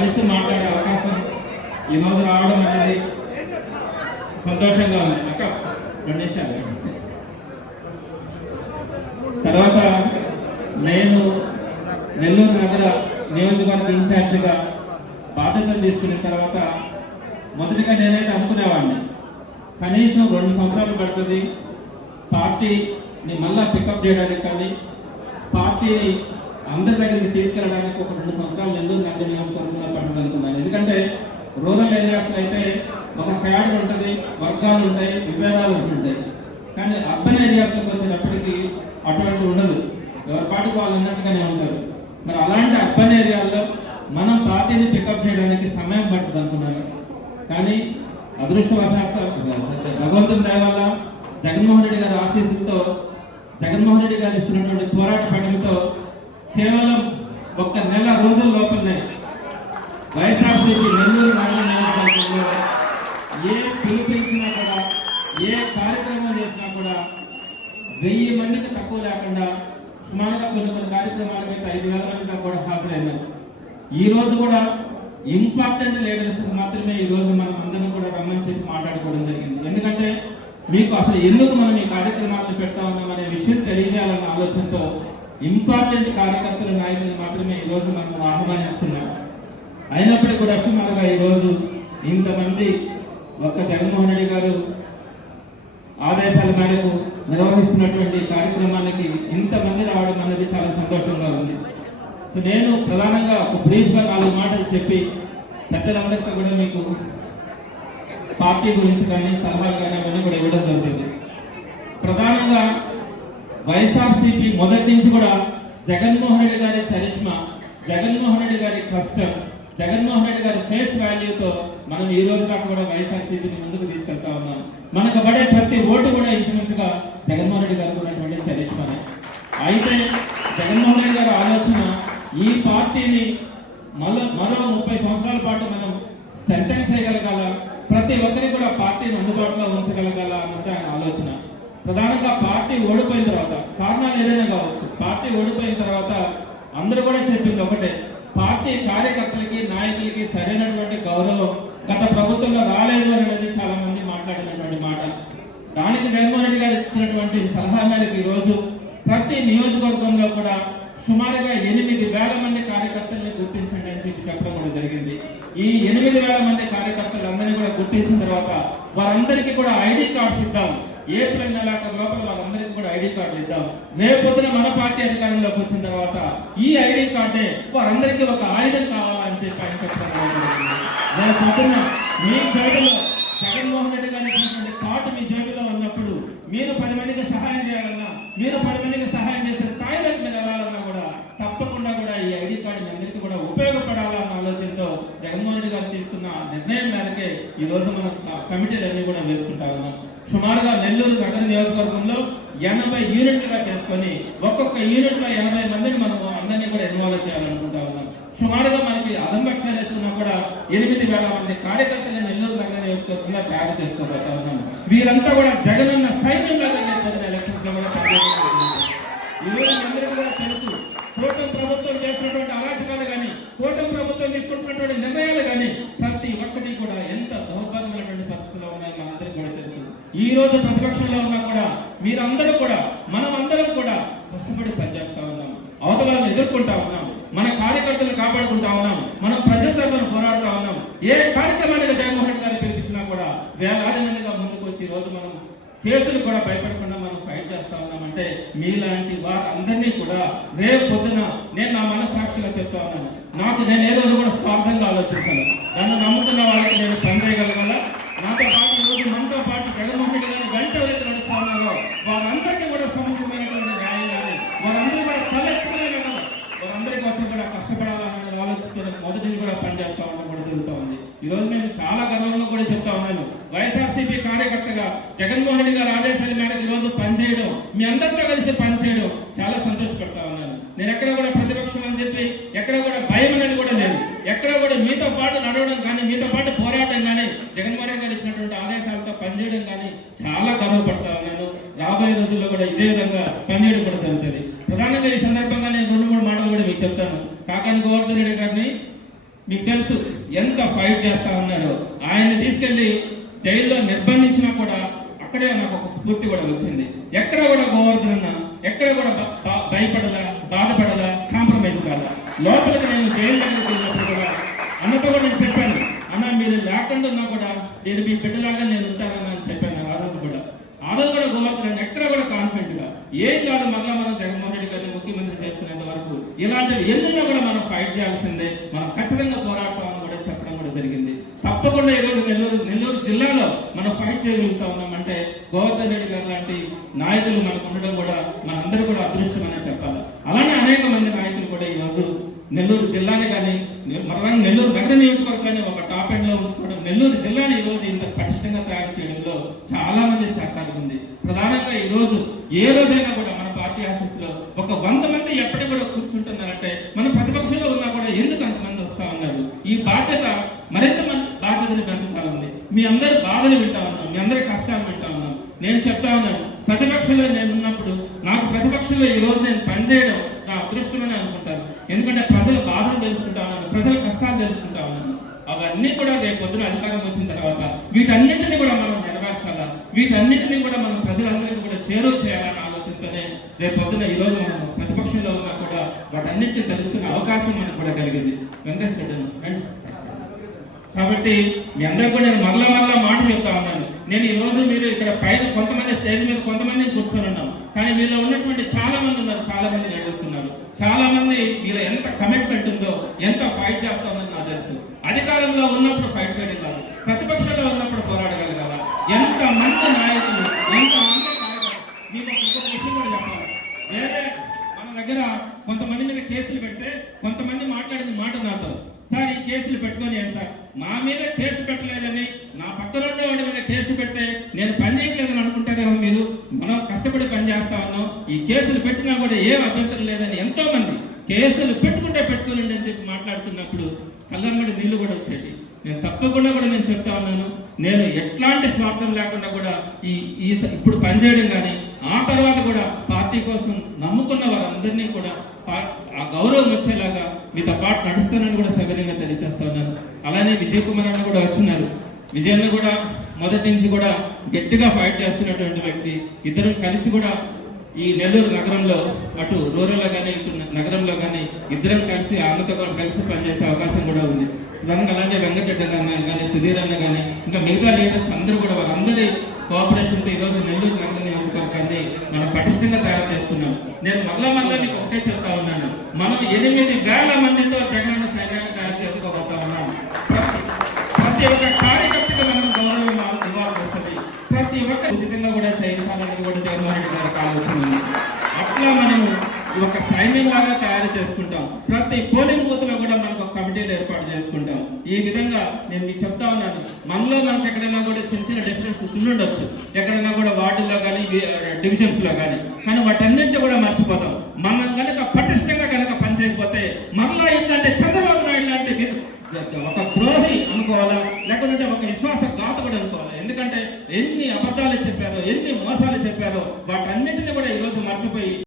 కలిసి మాట్లాడే అవకాశం ఈరోజు రావడం అనేది సంతోషంగా ఉంది. అక్క 2 నిమిషాలు. తర్వాత నేను నెల్లూరు నగర నియోజకవర్గ ఇన్ఛార్జిగా బాధ్యతలు తీసుకున్న తర్వాత మొదటిగా నేనైతే అనుకునేవాడిని కనీసం 2 సంవత్సరాలు పడుతుంది పార్టీని మళ్ళా పికప్ చేయడానికి, కానీ పార్టీని అందరి దగ్గరికి తీసుకెళ్ళడానికి ఒక 2 సంవత్సరాలు నెల్లూరు నగర నియోజకవర్గంలో పడుతుంది అనుకున్నాను. ఎందుకంటే రూరల్ ఏరియాస్లో అయితే ఒక క్యాడర్ ఉంటుంది, వర్గాలు ఉంటాయి, విభేదాలు ఉంటుంటాయి. కానీ అర్బన్ ఏరియాస్లోకి వచ్చేటప్పటికి అటువంటి ఉండదు, ఎవరి పార్టీ వాళ్ళు అన్నట్టుగానే ఉంటారు. మరి అలాంటి అర్బన్ ఏరియాల్లో మనం పార్టీని పికప్ చేయడానికి సమయం పడుతుంది అనుకున్నాను. కానీ అదృష్టవశాత్తు భగవంతుని దయ వల్ల జగన్మోహన్ రెడ్డి గారి ఆశీస్సులతో, జగన్మోహన్ రెడ్డి గారు ఇస్తున్నటువంటి పోరాట పటిమతో కేవలం 1 నెల రోజుల లోపలనే వైఎస్ఆర్సీపీ నెల్లూరు నగర నియోజకవర్గంలో ఏ పిలిపించినా కూడా, ఏ కార్యక్రమం చేసినా కూడా 1000 మందికి తక్కువ లేకుండా సుమారుగా కొన్ని కార్యక్రమాలకి 5,000 మందిగా కూడా హాజరైనారు. ఈ రోజు కూడా ఇంపార్టెంట్ లీడర్స్ మాత్రమే ఈ రోజు మనం అందరం కూడా రమ్మని చెప్పి మాట్లాడుకోవడం జరిగింది. ఎందుకంటే మీకు అసలు ఎందుకు మనం ఈ కార్యక్రమాలను పెడతా ఉన్నాం అనే విషయం తెలియజేయాలన్న ఆలోచనతో ఇంపార్టెంట్ కార్యకర్తల నాయకులు మాత్రమే ఈ రోజు మనం ఆహ్వానిస్తున్నాం. అయినప్పటికీ కూడా సుమారుగా ఈరోజు ఇంతమంది ఒక్క జగన్మోహన్ రెడ్డి గారు ఆదేశాల మేరకు నిర్వహిస్తున్నటువంటి కార్యక్రమానికి ఇంతమంది రావడం అనేది చాలా సంతోషంగా ఉంది. సో నేను ప్రధానంగా ఒక బ్రీఫ్గా 4 మాటలు చెప్పి పెద్దలందరికీ కూడా మీకు పార్టీ గురించి కానీ సలహాలు కానీ అవన్నీ కూడా ఇవ్వడం జరుగుతుంది. ప్రధానంగా వైఎస్ఆర్సీపీ మొదటి నుంచి కూడా జగన్మోహన్ రెడ్డి గారి చరిష్మా, జగన్మోహన్ రెడ్డి గారి కష్టం, జగన్మోహన్ రెడ్డి గారి ఫేస్ వాల్యూతో మనం ఈ రోజు దాకా కూడా వైఎస్ఆర్సీపీని ముందుకు తీసుకెళ్తా ఉన్నాం. మనకు పడే ప్రతి ఓటు కూడా ఇంచుమించుగా జగన్మోహన్ రెడ్డి గారికి ఉన్నటువంటి చరిష్మానే. అయితే జగన్మోహన్ రెడ్డి గారి ఆలోచన ఈ పార్టీని మరో 30 సంవత్సరాల పాటు మనం స్ట్రెంథెన్ చేయగలగాల, ప్రతి ఒక్కరికి కూడా పార్టీని అందుబాటులో ఉంచగలగాల అన్నది ఆయన ఆలోచన. ప్రధానంగా పార్టీ ఓడిపోయిన తర్వాత, కారణాలు ఏదైనా కావచ్చు, పార్టీ ఓడిపోయిన తర్వాత అందరూ కూడా చెప్పింది ఒకటే, పార్టీ కార్యకర్తలకి నాయకులకి సరైనటువంటి గౌరవం గత ప్రభుత్వంలో రాలేదు అనేది చాలా మంది మాట్లాడినటువంటి మాట. దానికి జగన్మోహన్ రెడ్డి గారు ఇచ్చినటువంటి సలహా మేరకు ఈరోజు ప్రతి నియోజకవర్గంలో కూడా సుమారుగా 8,000 మంది కార్యకర్తల్ని గుర్తించండి అని చెప్పి చెప్పడం కూడా జరిగింది. ఈ 8,000 మంది కార్యకర్తలందరినీ కూడా గుర్తించిన తర్వాత వారందరికీ కూడా ఐడి కార్డ్స్ ఇద్దాం. ఏప్రిల్ నెలాఖరు లోపల వారందరికీ కూడా ఐడి కార్డులు ఇద్దాం. రేపొద్దున మన పార్టీ అధికారంలోకి వచ్చిన తర్వాత ఈ ఐడి కార్డే వారందరికీ ఒక ఆయుధం కావాలని చెప్పి ఆయన చెప్పడం. రేపొద్దున మీ జేబులో జగన్మోహన్ రెడ్డి గారు ఇచ్చినటువంటి కార్డు మీ జేబులో ఉన్నప్పుడు మీరు 10 మందికి సహాయం చేయాలన్నా, మీరు 10 మందికి సహాయం చేసే స్థాయిలోకి మీరు వెళ్ళాలన్నా కూడా తప్పకుండా కూడా ఈ ఐడి కార్డు మీ అందరికీ కూడా ఉపయోగపడాలన్న ఆలోచనతో జగన్మోహన్ రెడ్డి గారు తీసుకున్న నిర్ణయం మేరకే ఈ రోజు మనం కమిటీలన్నీ కూడా వేసుకుంటా ఉన్నాం. సుమారుగా నెల్లూరు నగర నియోజకవర్గంలో 80 యూనిట్లుగా చేసుకొని ఒక్కొక్క యూనిట్లో 80 మందిని మనం అందరినీ కూడా ఇన్వాల్వ్ చేయాలనుకుంటా ఉన్నాం. సుమారుగా మనకి అదంపక్షాలు వేసుకున్నా కూడా 8,000 మంది కార్యకర్తలు నెల్లూరు నగర నియోజకవర్గంలో తయారు చేసుకోబోతా ఉన్నాం. వీరంతా కూడా జగనన్న సైన్యంలాగా ఎలక్షన్స్ లో కూడా ఈరోజు అందరికీ కూడా తెలుసు, కూటమి ప్రభుత్వం చేసినటువంటి అరాచకాలు కానీ, కూటమి ప్రభుత్వం తీసుకుంటున్నటువంటి నిర్ణయాలు కానీ ప్రతి ఒక్కటి కూడా ఎంత దౌర్భాగ్యమైనటువంటి పరిస్థితుల్లో ఉన్నాయో మనందరికీ కూడా తెలుసు. ఈ రోజు ప్రతిపక్షంలో ఉన్నా కూడా మీరందరూ కూడా, మనం అందరం కూడా కష్టపడి పనిచేస్తా ఉన్నాం, అవతలను ఎదుర్కొంటా ఉన్నాం, మన కార్యకర్తలు కాపాడుకుంటా ఉన్నాం, మనం ప్రజల తరఫున పోరాడుతా ఉన్నాం. ఏ కార్యక్రమానికి జగన్మోహన్ రెడ్డి గారు పిలిపించినా కూడా వేలాది మందిగా ముందుకు వచ్చి ఈ రోజు మనం కేసులు కూడా భయపడకుండా మనం ఫైట్ చేస్తా ఉన్నామంటే మీలాంటి వారందరినీ కూడా రేపు పొద్దున నేను నా మనస్సాక్షిగా చెప్తా ఉన్నాను. నేను ఏ రోజు కూడా స్వార్థంగా ఆలోచించాను. నన్ను నమ్ముతున్న వాళ్ళకి నేను పని చేయగలగాల. నాతో పాటు ఈరోజు మనతో పాటు జగన్మోహన్ రెడ్డి గారు వెంట ఎవరైతే నడుస్తా ఉన్నారో వారందరికీ కూడా సముచితమైనటువంటి న్యాయం కానీ, వారందరూ కూడా తలెత్తుకునే కదా, వారందరికీ వచ్చి కూడా కష్టపడాలనే ఆలోచిస్తే మొదటి కూడా పనిచేస్తా ఉండడం కూడా జరుగుతూ ఉంది. ఈరోజు నేను చాలా గర్వంగా కూడా చెప్తా ఉన్నాను, వైఎస్ఆర్సీపీ కార్యకర్తగా జగన్మోహన్ రెడ్డి గారి ఆదేశాల మేరకు ఈరోజు పనిచేయడం, మీ అందరితో కలిసి పనిచేయడం చాలా సంతోషపడతా ఉన్నాను. నేను ఎక్కడ కూడా ప్రతిపక్షం అని చెప్పి ఎక్కడ కూడా భయం అనేది కూడా లేదు. ఎక్కడ కూడా మీతో పాటు నడవడం కానీ, మీతో పాటు పోరాటం కానీ, జగన్మోహన్ రెడ్డి గారు ఇచ్చినటువంటి ఆదేశాలతో పనిచేయడం కానీ చాలా గర్వపడతా ఉన్నాను. రాబోయే రోజుల్లో కూడా ఇదే విధంగా పనిచేయడం కూడా జరుగుతుంది. ప్రధానంగా ఈ సందర్భంగా నేను 2-3 మాటలు కూడా మీకు చెప్తాను. కాకాని గోవర్ధన్ రెడ్డి గారిని మీకు తెలుసు ఎంత ఫైట్ చేస్తా ఉన్నాడో. ఆయన్ని తీసుకెళ్లి జైల్లో నిర్బంధించినా కూడా అక్కడే నాకు ఒక స్ఫూర్తి కూడా వచ్చింది. ఎక్కడ కూడా గోవర్ధన్ అన్న ఎక్కడ కూడా భయపడలా, బాధపడలా, కాంప్రమైజ్ కాదా. లోపలికి నేను జైలు దగ్గరికి వెళ్ళినప్పుడు కూడా అన్నతో కూడా నేను చెప్పాను, అన్న మీరు లేకుండా ఉన్నా కూడా నేను మీ బిడ్డలాగా నేను ఉంటానన్నా అని చెప్పాను. ఆ రోజు కూడా గోవర్ధన్ ఎక్కడ కూడా కాన్ఫిడెంట్ గా ఏం కాదు, మళ్ళా మనం జగన్మోహన్ రెడ్డి గారిని ముఖ్యమంత్రి చేసుకునేంత వరకు ఇలాంటివి ఎన్నో కూడా మనం ఫైట్ చేయాల్సిందే, మనం ఖచ్చితంగా పోరాడతాం అని కూడా చెప్పడం కూడా జరిగింది. తప్పకుండా ఈరోజు నెల్లూరు జిల్లాలో మనం ఫైట్ చేయగలుగుతా ఉన్నామంటే గోవర్ధన్ రెడ్డి గారు లాంటి నాయకులు మనకు ఉండడం కూడా మనందరూ కూడా అదృష్టమనే చెప్పాలి. అలానే అనేక మంది నాయకులు కూడా ఈరోజు నెల్లూరు జిల్లానే కానీ నెల్లూరు నగర నియోజకవర్గాన్ని ఒక టాప్ ఎండ్ లో ఉంచుకోవడం, నెల్లూరు జిల్లాని ఈ రోజు ఇంత పటిష్టంగా తయారు చేయడంలో చాలా మంది సహకారం ఉంది. ప్రధానంగా ఈ రోజు ఏ రోజైనా కూడా మన పార్టీ ఆఫీస్ లో ఒక 100 మంది ఎప్పటికి కూడా కూర్చుంటున్నారంటే మన ప్రతిపక్షంలో ఉన్నా కూడా ఎందుకు అంతమంది వస్తా ఉన్నారు. ఈ బాధ్యత మరింత బాధ్యతని పెంచుతా ఉంది. మీ అందరి బాధలు వింటా ఉన్నాం, మీ అందరి కష్టాలు వింటా ఉన్నాం. నేను చెప్తా ఉన్నాను, ప్రతిపక్షంలో నేను ఉన్నప్పుడు నాకు ప్రతిపక్షంలో ఈ రోజు నేను పనిచేయడం నా అదృష్టమని అనుకుంటాను. ఎందుకంటే ప్రజల బాధలు తెలుసుకుంటా ఉన్నాను, ప్రజల కష్టాలు తెలుసుకుంటా ఉన్నాను. అవన్నీ కూడా రేపు పొద్దున అధికారం వచ్చిన తర్వాత వీటన్నింటినీ కూడా మనం నెరవేర్చాలా, వీటన్నింటినీ కూడా మనం ప్రజలందరికీ కూడా చేరువ చేయాలనే ఆలోచనతోనే రేపు పొద్దున ఈ రోజు మనం ప్రతిపక్షంలో ఉన్నా కూడా వాటన్నింటినీ తెలుసుకునే అవకాశం మనకు కూడా కలిగింది. వెంకటేశ్వర కాబట్టి మీ అందరికీ నేను మరలా మాట చెప్తా ఉన్నాను. నేను ఈ రోజు మీరు ఇక్కడ పైన కొంతమంది స్టేజ్ మీద కొంతమందిని కూర్చొని ఉన్నాం, కానీ వీళ్ళు ఉన్నటువంటి చాలా మంది ఉన్నారు, చాలా మంది నడుస్తున్నారు, చాలా మంది వీళ్ళ ఎంత కమిట్మెంట్ ఉందో, ఎంత ఫైట్ చేస్తామని నాకు తెలుసు. అధికారంలో ఉన్నప్పుడు ఫైట్ చేయడం కాదు, ప్రతిపక్షంలో ఉన్నప్పుడు పోరాడగలగాల. ఎంత మంది నాయకులు, ఎంతమంది మీకు ఇంకొక విషయం కూడా చెప్పాలి. వేరే మన దగ్గర కొంతమంది మీద కేసులు పెడితే కొంతమంది మాట్లాడింది మాట నాతో, సార్ ఈ కేసులు పెట్టుకొని ఏంటి సార్, మా మీద కేసు పెట్టలేదని నా పక్కన ఉండే వాడి మీద కేసు పెడితే నేను పని చేయట్లేదని అనుకుంటారేమో మీరు, మనం కష్టపడి పని చేస్తా ఉన్నాం, ఈ కేసులు పెట్టినా కూడా ఏం అభ్యంతరం లేదని ఎంతో మంది కేసులు పెట్టుకుంటే పెట్టుకోనండి అని చెప్పి మాట్లాడుతున్నప్పుడు కళ్ళమ్మడి నీళ్లు కూడా వచ్చేటి. నేను తప్పకుండా కూడా నేను చెప్తా ఉన్నాను, నేను ఎట్లాంటి స్వార్థం లేకుండా కూడా ఇప్పుడు పనిచేయడం కానీ ఆ తర్వాత కూడా పార్టీ కోసం నమ్ముకున్న వారందరినీ కూడా ఆ గౌరవం వచ్చేలాగా మీతో పాటు నడుస్తానని కూడా సవినయంగా తెలియజేస్తా ఉన్నాను. అలానే విజయ్ కుమార్ అన్న కూడా వచ్చినారు. విజయ్ కూడా మొదటి నుంచి కూడా గట్టిగా ఫైట్ చేస్తున్నటువంటి వ్యక్తి. ఇద్దరు కలిసి కూడా ఈ నెల్లూరు నగరంలో అటు రూరల్లో కానీ ఇటు నగరంలో కానీ ఇద్దరం కలిసి అన్నతో కలిసి పనిచేసే అవకాశం కూడా ఉంది. దానికి అలానే వెంకటరెడ్డి అన్న కానీ సుధీర్ అన్న కానీ ఇంకా మిగతా లీడర్స్ అందరూ కూడా వారందరి కోఆపరేషన్తో ఈరోజు నెల్లూరు నగర నియోజకవర్గాన్ని మనం పటిష్టంగా తయారు చేసుకున్నాం. నేను మరలా మీకు ఒకటే చెప్తా ఉన్నాను, మనం 8,000 మందితో జగనన్న సైన్యాన్ని తయారు చేసుకోబోతా ఉన్నాం. ప్రతి ఒక్క కార్యకర్తగా మనం గౌరవం ఇవ్వాల్సి వస్తుంది. ప్రతి ఒక్క ఉచితంగా కూడా చేయించాలని కూడా జగన్మోహన్ రెడ్డి గారికి ఆలోచన ఉంది. అట్లా మనము ఒక సైన్యం లాగా తయారు చేసుకుంటాం. ప్రతి పోలింగ్ బూత్ లో కూడా మనకు ఒక కమిటీలు ఏర్పాటు చేసుకుంటాం. ఈ విధంగా నేను మీకు చెప్తా ఉన్నాను, మనలో మనకు ఎక్కడైనా కూడా చిన్న డిఫరెన్సెస్ ఉండొచ్చు, ఎక్కడైనా కూడా వార్డుల్లో కానీ డివిజన్స్ లో కానీ వాటన్నింటినీ కూడా మర్చిపోతాం. మనం కనుక